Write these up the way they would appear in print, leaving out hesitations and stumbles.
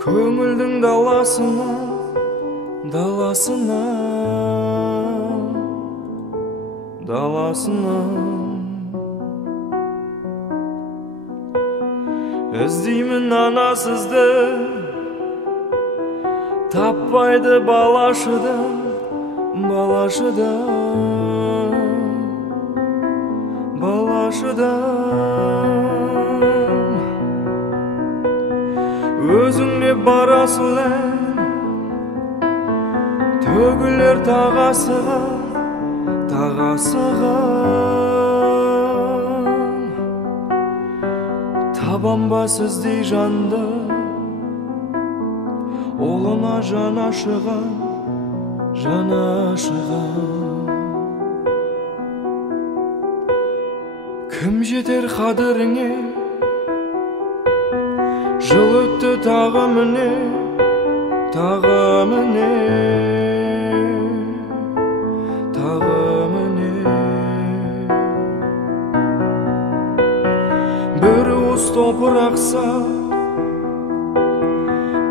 Көңілдің даласына, даласына, даласына іздеймін анасызды, таппайды балашыда, балашыда, балашыда. Өзіңе барасың төгілер тағасыға, тағасыға. Табам ба сіздей жанды, олына жан ашыған, жан ашыған. Кім жетер қадіріңе, жыл өтті тағы міне, тағы міне, тағы міне. Бір уыс топырақса,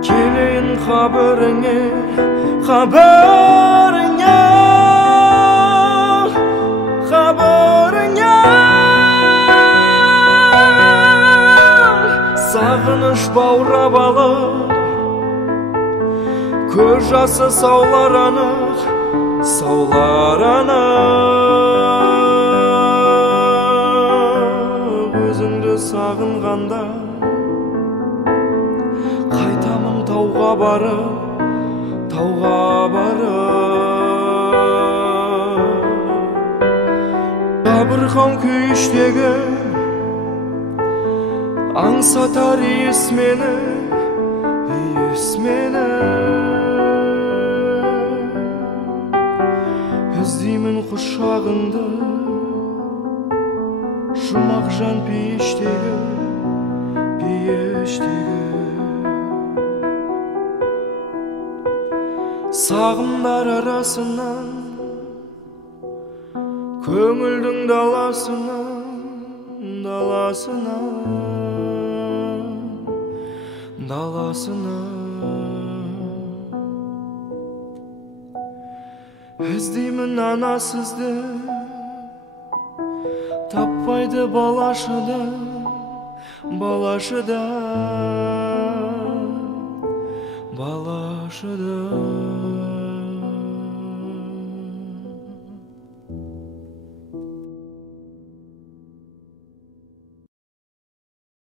келейін қабіріңе, қабіріңе, қабіріңе. Сағыныш баурап алып, көз жасы саулар анық, саулар анық. Өзіңді сағынғанда қайтамын тауға барып, тауға барып. Жабырқау күйіштегі аңсатар иіс мені, иіс мені. Іздеймін құшағыңды, жұмақ жан пейіштегі, пейіштегі. Сағымдар арасынан, көңілдің даласынан, даласынан, даласына. Іздеймін анасызды, таппайды балашыда, балашыда, балашыда.